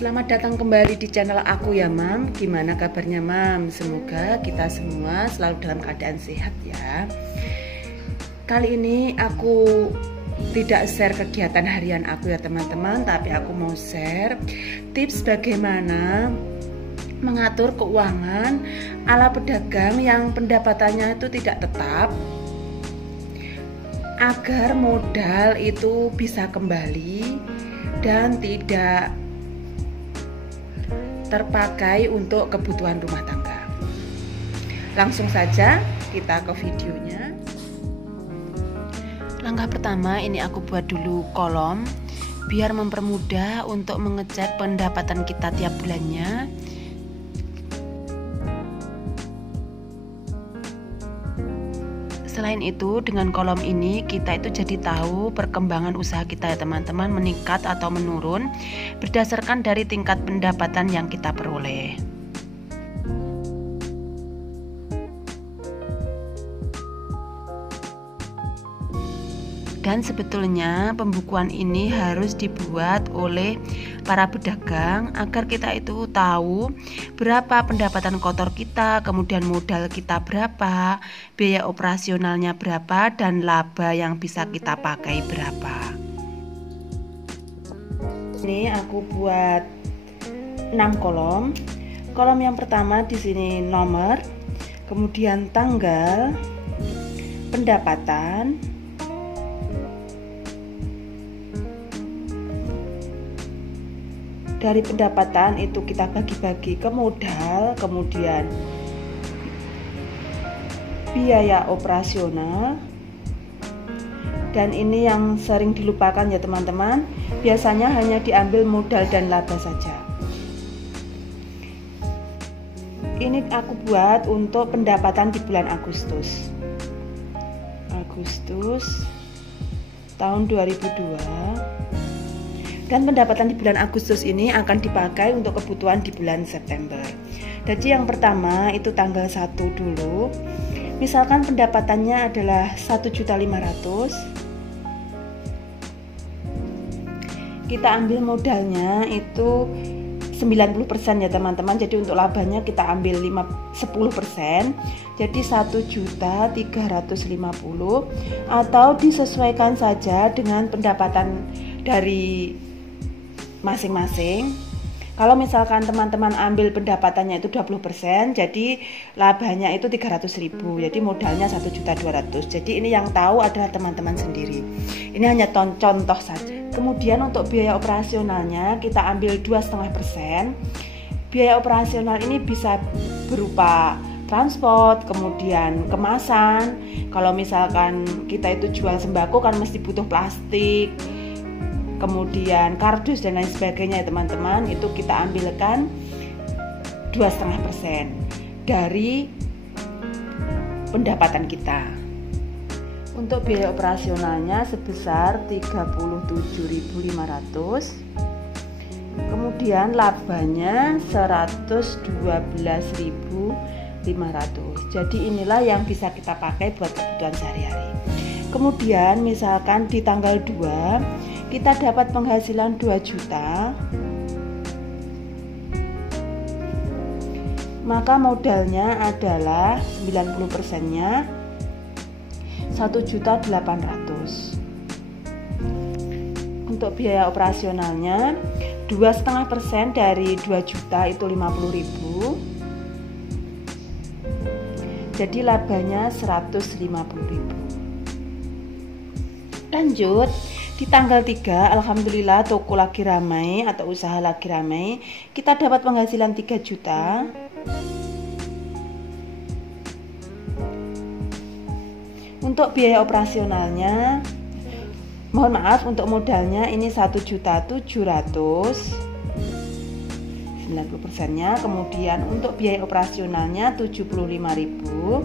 Selamat datang kembali di channel aku ya Mam. Gimana kabarnya Mam? Semoga kita semua selalu dalam keadaan sehat ya. Kali ini aku tidak share kegiatan harian aku ya teman-teman, tapi aku mau share tips bagaimana mengatur keuangan ala pedagang yang pendapatannya itu tidak tetap, agar modal itu bisa kembali dan tidak terpakai untuk kebutuhan rumah tangga. Langsung saja kita ke videonya. Langkah pertama, ini aku buat dulu kolom biar mempermudah untuk mengecek pendapatan kita tiap bulannya. Selain itu, dengan kolom ini kita itu jadi tahu perkembangan usaha kita ya teman-teman, meningkat atau menurun berdasarkan dari tingkat pendapatan yang kita peroleh. Dan sebetulnya pembukuan ini harus dibuat oleh para pedagang agar kita itu tahu berapa pendapatan kotor kita, kemudian modal kita berapa, biaya operasionalnya berapa, dan laba yang bisa kita pakai berapa. Ini aku buat 6 kolom. Kolom yang pertama di sini nomor, kemudian tanggal, pendapatan, dari pendapatan itu kita bagi-bagi ke modal, kemudian biaya operasional, dan ini yang sering dilupakan ya teman-teman, biasanya hanya diambil modal dan laba saja. Ini aku buat untuk pendapatan di bulan Agustus tahun 2002. Dan pendapatan di bulan Agustus ini akan dipakai untuk kebutuhan di bulan September. Jadi yang pertama itu tanggal 1 dulu. Misalkan pendapatannya adalah 1.500.000. Kita ambil modalnya itu 90% ya teman-teman. Jadi untuk labanya kita ambil 10%. Jadi 1.350.000, atau disesuaikan saja dengan pendapatan dari masing-masing. Kalau misalkan teman-teman ambil pendapatannya itu 20%, jadi labanya itu 300.000, jadi modalnya 1.200.000. Jadi ini yang tahu adalah teman-teman sendiri. Ini hanya contoh saja. Kemudian untuk biaya operasionalnya kita ambil 2,5%. Biaya operasional ini bisa berupa transport, kemudian kemasan. Kalau misalkan kita itu jual sembako kan mesti butuh plastik, kemudian kardus dan lain sebagainya ya teman-teman, itu kita ambilkan 2,5% dari pendapatan kita. Untuk biaya operasionalnya sebesar 37.500, kemudian labanya 112.500. Jadi inilah yang bisa kita pakai buat kebutuhan sehari-hari. Kemudian misalkan di tanggal 2 kita dapat penghasilan 2 juta, maka modalnya adalah 90%-nya 1.800.000. Untuk biaya operasionalnya 2,5% dari 2 juta itu 50.000. Jadi labanya 150.000. Lanjut, di tanggal 3 alhamdulillah toko lagi ramai atau usaha lagi ramai, kita dapat penghasilan 3 juta. Untuk biaya operasionalnya, mohon maaf, untuk modalnya ini 1.700.000, 90%-nya. Kemudian untuk biaya operasionalnya 75.000,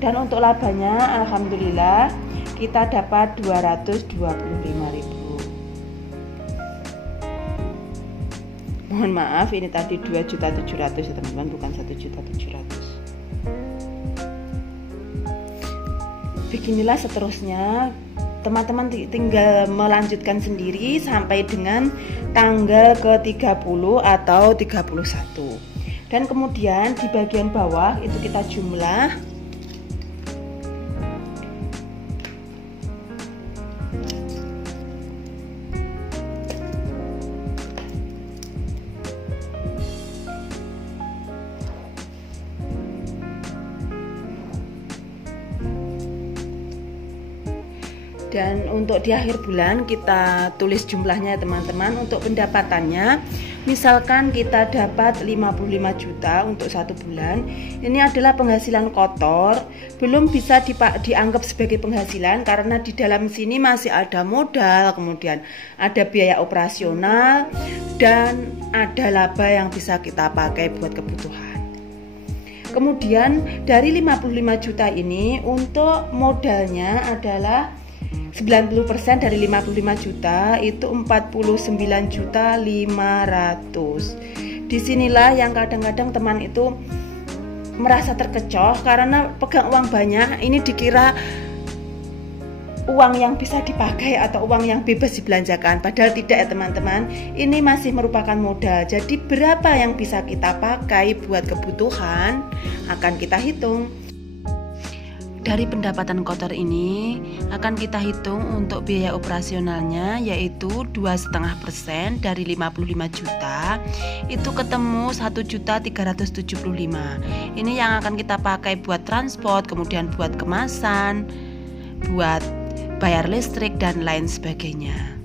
dan untuk labanya alhamdulillah kita dapat 225.000. Mohon maaf, ini tadi 2.700.000 ya teman-teman, bukan 1.700.000. Beginilah seterusnya teman-teman tinggal melanjutkan sendiri sampai dengan tanggal ke-30 atau 31. Dan kemudian di bagian bawah itu kita jumlah. Dan untuk di akhir bulan kita tulis jumlahnya teman-teman. Untuk pendapatannya, misalkan kita dapat 55 juta untuk 1 bulan, ini adalah penghasilan kotor, belum bisa dianggap sebagai penghasilan karena di dalam sini masih ada modal, kemudian ada biaya operasional, dan ada laba yang bisa kita pakai buat kebutuhan. Kemudian dari 55 juta ini untuk modalnya adalah 90% dari 55 juta itu 49 juta 500. Disinilah yang kadang-kadang teman itu merasa terkecoh karena pegang uang banyak, ini dikira uang yang bisa dipakai atau uang yang bebas dibelanjakan. Padahal tidak ya teman-teman, ini masih merupakan modal. Jadi berapa yang bisa kita pakai buat kebutuhan akan kita hitung. Dari pendapatan kotor ini akan kita hitung untuk biaya operasionalnya, yaitu 2,5% dari 55 juta itu ketemu 1.375. Ini yang akan kita pakai buat transport, kemudian buat kemasan, buat bayar listrik dan lain sebagainya.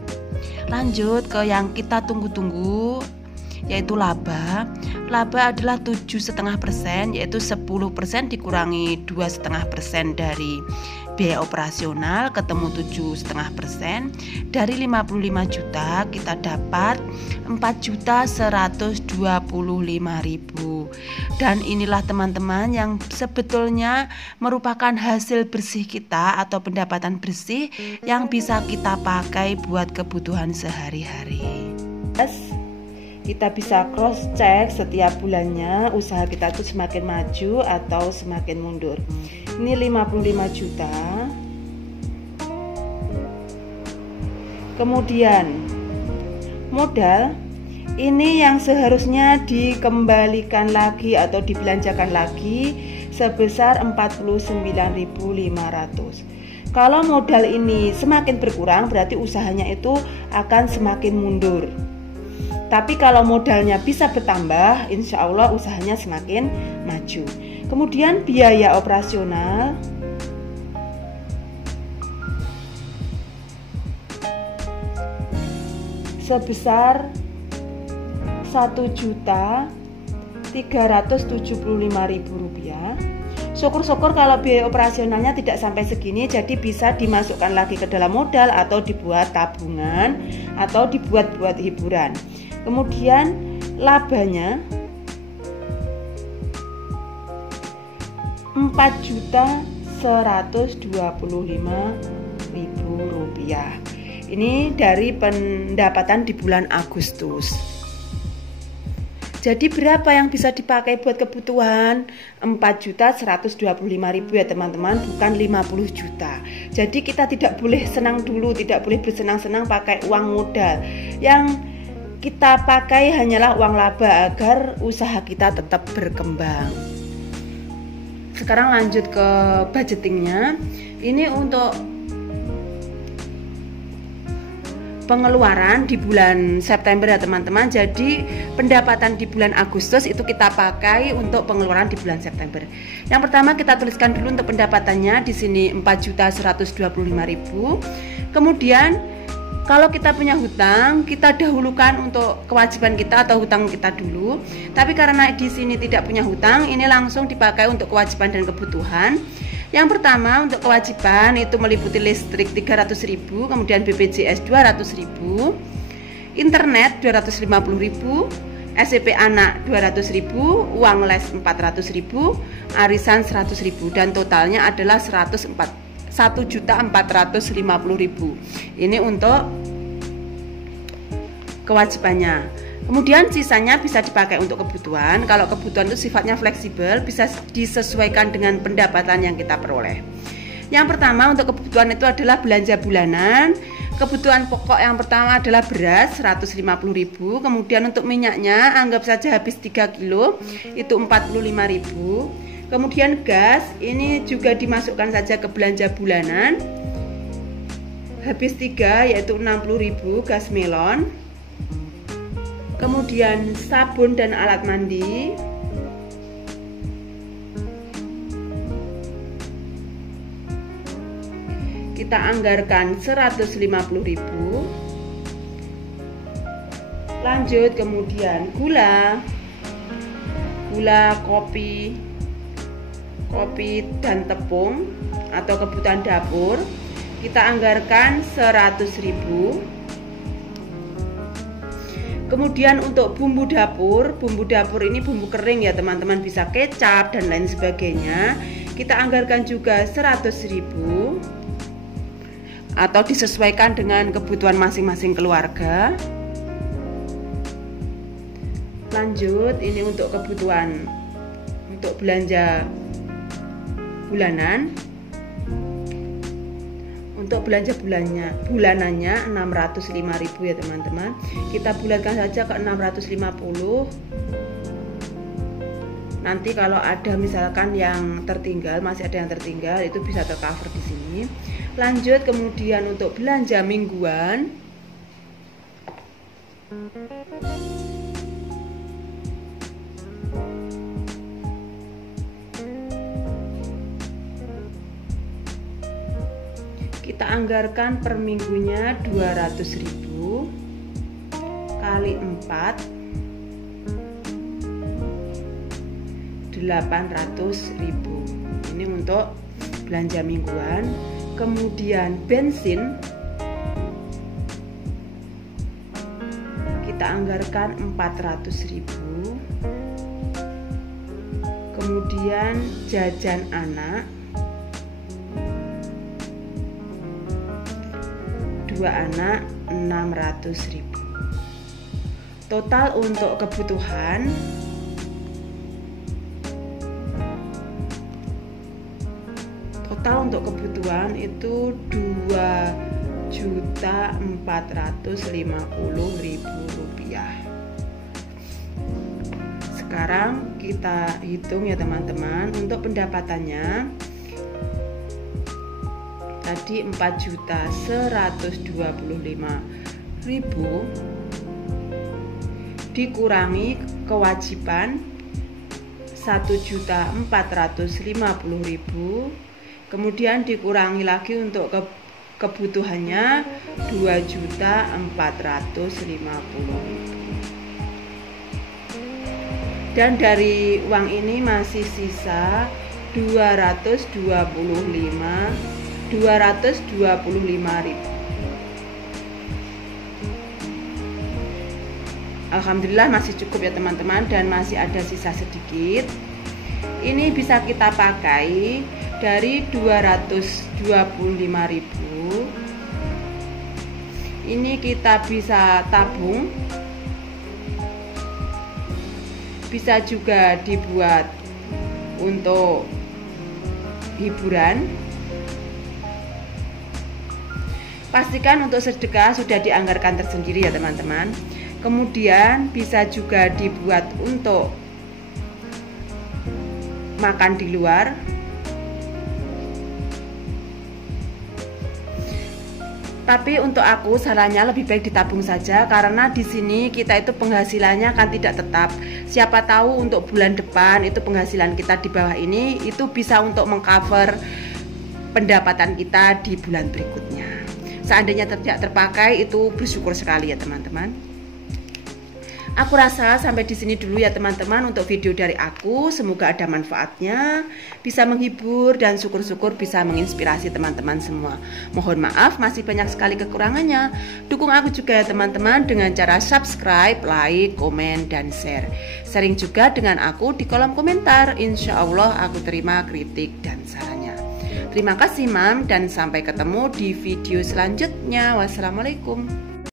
Lanjut ke yang kita tunggu-tunggu, yaitu laba. Laba adalah 7,5%, yaitu 10% dikurangi 2,5% dari biaya operasional, ketemu 7,5%. Dari 55 juta kita dapat 4.125.000. Dan inilah teman-teman yang sebetulnya merupakan hasil bersih kita atau pendapatan bersih yang bisa kita pakai buat kebutuhan sehari-hari. Kita bisa cross check setiap bulannya usaha kita itu semakin maju atau semakin mundur. Ini 55 juta. Kemudian modal ini yang seharusnya dikembalikan lagi atau dibelanjakan lagi sebesar 49.500. Kalau modal ini semakin berkurang berarti usahanya itu akan semakin mundur. Tapi kalau modalnya bisa bertambah, insya Allah usahanya semakin maju. Kemudian biaya operasional sebesar 1.375.000 rupiah. Syukur-syukur kalau biaya operasionalnya tidak sampai segini, jadi bisa dimasukkan lagi ke dalam modal atau dibuat tabungan atau dibuat hiburan. Kemudian labanya 4.125.000 rupiah. Ini dari pendapatan di bulan Agustus. Jadi berapa yang bisa dipakai buat kebutuhan? 4.125.000 ya teman-teman, bukan 50 juta. Jadi kita tidak boleh senang dulu, tidak boleh bersenang-senang pakai uang modal. Yang kita pakai hanyalah uang laba agar usaha kita tetap berkembang. Sekarang lanjut ke budgetingnya. Ini untuk pengeluaran di bulan September ya teman-teman. Jadi pendapatan di bulan Agustus itu kita pakai untuk pengeluaran di bulan September. Yang pertama kita tuliskan dulu untuk pendapatannya di sini 4.125.000. Kemudian kalau kita punya hutang, kita dahulukan untuk kewajiban kita atau hutang kita dulu. Tapi karena di sini tidak punya hutang, ini langsung dipakai untuk kewajiban dan kebutuhan. Yang pertama untuk kewajiban itu meliputi listrik 300.000, kemudian BPJS 200.000, internet 250.000, SPP anak 200.000, uang les 400.000, arisan 100.000, dan totalnya adalah 1.450.000. Ini untuk kewajibannya. Kemudian sisanya bisa dipakai untuk kebutuhan. Kalau kebutuhan itu sifatnya fleksibel, bisa disesuaikan dengan pendapatan yang kita peroleh. Yang pertama untuk kebutuhan itu adalah belanja bulanan. Kebutuhan pokok yang pertama adalah beras 150.000. Kemudian untuk minyaknya anggap saja habis 3 kilo itu 45.000. Kemudian gas ini juga dimasukkan saja ke belanja bulanan. Habis 3 yaitu 60.000 gas melon. Kemudian sabun dan alat mandi. Kita anggarkan 150.000. Lanjut kemudian gula kopi dan tepung atau kebutuhan dapur kita anggarkan 100.000. Kemudian untuk bumbu dapur ini bumbu kering ya teman-teman, bisa kecap dan lain sebagainya, kita anggarkan juga 100.000 atau disesuaikan dengan kebutuhan masing-masing keluarga. Lanjut ini untuk kebutuhan untuk belanja bulanan. Untuk belanja bulanannya 605.000 ya teman-teman. Kita bulatkan saja ke 650. Nanti kalau ada misalkan yang tertinggal, masih ada yang tertinggal, itu bisa tercover di sini. Lanjut kemudian untuk belanja mingguan. Kita anggarkan per minggunya 200.000 kali 4 800.000. Ini untuk belanja mingguan. Kemudian bensin kita anggarkan 400.000. Kemudian jajan anak 2 anak 600.000. Total untuk kebutuhan itu 2.450.000 rupiah. Sekarang kita hitung ya teman-teman, untuk pendapatannya tadi 4.125.000 dikurangi kewajiban 1.450.000, kemudian dikurangi lagi untuk kebutuhannya 2.450.000. Dan dari uang ini masih sisa 225.000. Alhamdulillah masih cukup ya teman-teman, dan masih ada sisa sedikit. Ini bisa kita pakai dari 225.000. Ini kita bisa tabung, bisa juga dibuat untuk hiburan. Pastikan untuk sedekah sudah dianggarkan tersendiri ya teman-teman. Kemudian bisa juga dibuat untuk makan di luar. Tapi untuk aku sarannya lebih baik ditabung saja, karena di sini kita itu penghasilannya kan tidak tetap. Siapa tahu untuk bulan depan itu penghasilan kita di bawah ini itu bisa untuk mengcover pendapatan kita di bulan berikutnya. Seandainya tidak terpakai itu bersyukur sekali ya teman-teman. Aku rasa sampai di sini dulu ya teman-teman untuk video dari aku. Semoga ada manfaatnya, bisa menghibur, dan syukur-syukur bisa menginspirasi teman-teman semua. Mohon maaf masih banyak sekali kekurangannya. Dukung aku juga ya teman-teman dengan cara subscribe, like, komen, dan share. Sharing juga dengan aku di kolom komentar. Insya Allah aku terima kritik dan sarannya. Terima kasih Mam, dan sampai ketemu di video selanjutnya. Wassalamualaikum.